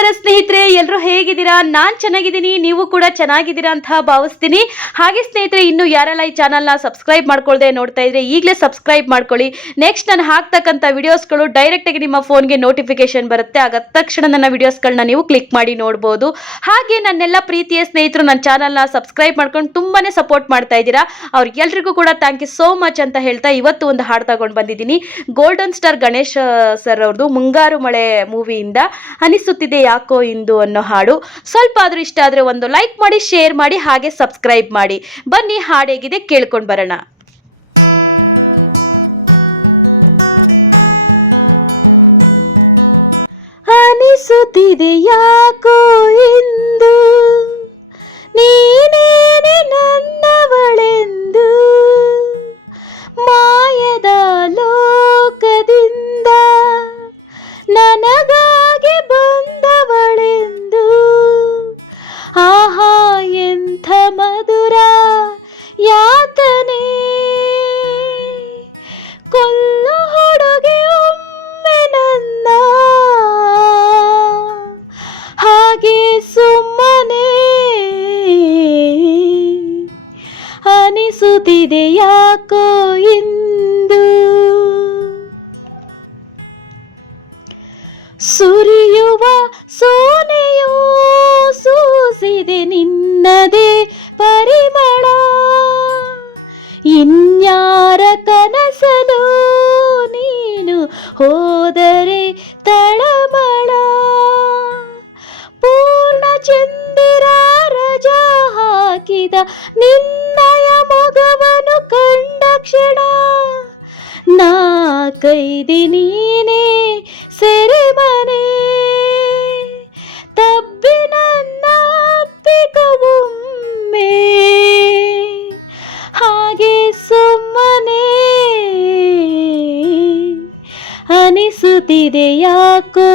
ನಮಸ್ಕಾರ ಸ್ನೇಹಿತರೆ, ಎಲ್ಲರೂ ಹೇಗಿದ್ದೀರಾ? ನಾನು ಚೆನ್ನಾಗಿದ್ದೀನಿ, ನೀವು ಕೂಡ ಚೆನ್ನಾಗಿದ್ದೀರಾ ಅಂತ ಭಾವಿಸ್ತೀನಿ. ಹಾಗೆ ಸ್ನೇಹಿತರೆ, ಇನ್ನು ಯಾರೆಲ್ಲ ಈ ಚಾನಲ್ನ ಸಬ್ಸ್ಕ್ರೈಬ್ ಮಾಡ್ಕೊಳ್ಳದೆ ನೋಡ್ತಾ ಇದ್ರೆ ಈಗಲೇ ಸಬ್ಸ್ಕ್ರೈಬ್ ಮಾಡ್ಕೊಳ್ಳಿ. ನೆಕ್ಸ್ಟ್ ನಾನು ಹಾಕ್ತಕ್ಕಂಥ ವಿಡಿಯೋಸ್ಗಳು ಡೈರೆಕ್ಟಾಗಿ ನಿಮ್ಮ ಫೋನ್ಗೆ ನೋಟಿಫಿಕೇಶನ್ ಬರುತ್ತೆ. ಆಗ ತಕ್ಷಣ ನನ್ನ ವಿಡಿಯೋಸ್ಗಳನ್ನ ನೀವು ಕ್ಲಿಕ್ ಮಾಡಿ ನೋಡ್ಬೋದು. ಹಾಗೆ ನನ್ನೆಲ್ಲ ಪ್ರೀತಿಯ ಸ್ನೇಹಿತರು ನನ್ನ ಚಾನಲ್ನ ಸಬ್ಸ್ಕ್ರೈಬ್ ಮಾಡ್ಕೊಂಡು ತುಂಬಾನೇ ಸಪೋರ್ಟ್ ಮಾಡ್ತಾ ಇದ್ದೀರಾ. ಅವ್ರಿಗೆಲ್ರಿಗೂ ಕೂಡ ಥ್ಯಾಂಕ್ ಯು ಸೋ ಮಚ್ ಅಂತ ಹೇಳ್ತಾ ಇವತ್ತು ಒಂದು ಹಾಡು ತಗೊಂಡು ಬಂದಿದ್ದೀನಿ. ಗೋಲ್ಡನ್ ಸ್ಟಾರ್ ಗಣೇಶ್ ಸರ್ ಅವ್ರದ್ದು ಮುಂಗಾರು ಮಳೆ ಮೂವಿಯಿಂದ ಅನಿಸುತ್ತಿದೆ ಯಾಕೋ ಇಂದು ಅನ್ನೋ ಹಾಡು. ಸ್ವಲ್ಪ ಆದ್ರೂ ಇಷ್ಟ ಆದ್ರೆ ಒಂದು ಲೈಕ್ ಮಾಡಿ, ಶೇರ್ ಮಾಡಿ, ಹಾಗೆ ಸಬ್ಸ್ಕ್ರೈಬ್ ಮಾಡಿ. ಬನ್ನಿ ಹಾಡು ಹೇಗಿದೆ ಕೇಳ್ಕೊಂಡು ಬರೋಣ. ಅನಿಸುತ್ತಿದೆ ಯಾಕೋ ಇಂದು ನೀನೇನೆ ನನ್ನವಳೆಂದು, ಮಾಯದ ಲೋಕದಿಂದ ನನಗಾಗಿ ಬಂದವಳೆಂದು. ಆಹಾ ಎಂಥ ಮಧುರ ಯಾತನೆ, ಕೊಲ್ಲು ಹುಡುಗಿ ಒಮ್ಮೆ ನನ್ನ ಹಾಗೆ ಸುಮ್ಮನೆ ಅನಿಸುತ್ತಿದೆ ಯಾಕೋ ಇಂದು. ಸುರಿಯುವ ಸೋನೆಯೋ ಸೂಸಿದೆ ನಿನ್ನದೇ ಪರಿಮಳ, ಇನ್ಯಾರ ಕನಸಲು ನೀನು ಹೋದರೆ ತಳಮಳ. ಪೂರ್ಣ ಚಂದಿರ ರಜಾ ಹಾಕಿದ ನಿನ್ನಯ ಮೊಗವನು ಕಂಡ ಕ್ಷಣ, ನಾ ಕೈದಿ ನೀನೇ ಸೆರೆಮನೆ. ತಬ್ಬಿ ನನ್ನ ಅಪ್ಪಿಕವೊಮ್ಮೆ ಹಾಗೆ ಸುಮ್ಮನೆ ಅನಿಸುತ್ತಿದೆ ಯಾಕೋ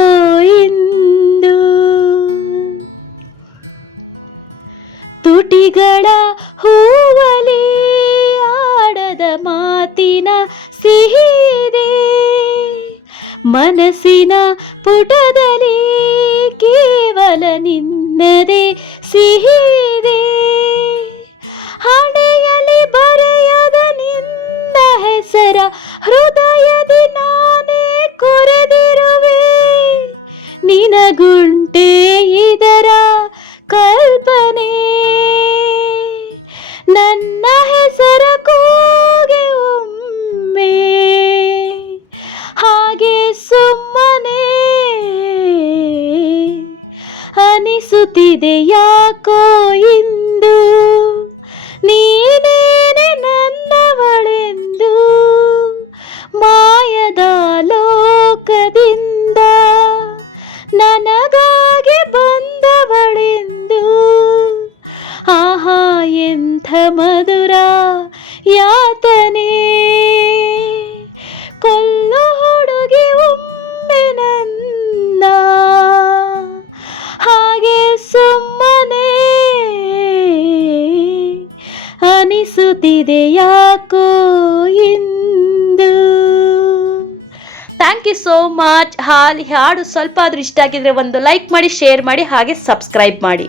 ಇಂದು. ತುಟಿಗಳ ಹೂವಲಿ ಆಡದ ಮಾತಿನ ಸಿಹಿದೆ, ಮನಸ್ಸಿನ ಪುಟದಲ್ಲಿ ಕೇವಲ ನಿನ್ನದೇ ಸಿಹಿದೆ. ಹಣೆಯಲ್ಲಿ ಬರೆಯದ ನಿನ್ನ ಹೆಸರ ಹೃದಯದಿ ನಾನೇ ಕೊರೆದಿರುವೆ. ನಿನಗುಂಟೆ ಇದರ ಕಲ್ಪನೆ, ನನ್ನ ಹೆಸರ ಕೂಗೆ ಒಮ್ಮೆ ಹಾಗೆ ಸುಮ್ಮನೆ ಅನಿಸುತ್ತಿದೆ ಯಾಕೋ ಇಂದು ನೀನೇನೆ ನನ್ನವಳೆಂದು. ಮಾಯದ ಲೋಕದಿಂದ ನನಗಾಗಿ ಬಂದವಳೆಂದು. ಆಹಾ ಎಂಥ ಮಧುರ ಯಾತನೆ, ಕೊಲ್ಲು ಹುಡುಗಿ ಒಮ್ಮೆ ನನ್ನ ಹಾಗೆ ಸುಮ್ಮನೆ ಅನಿಸುತ್ತಿದೆ ಯಾಕೋ ಇಂದು. Thank you so much. ಹಾಡು ಸ್ವಲ್ಪ ಆದ್ರೂ ಇಷ್ಟ ಆಗಿದ್ರೆ ಒಂದು ಲೈಕ್ ಮಾಡಿ, ಶೇರ್ ಮಾಡಿ, ಹಾಗೆ ಸಬ್ಸ್ಕ್ರೈಬ್ ಮಾಡಿ.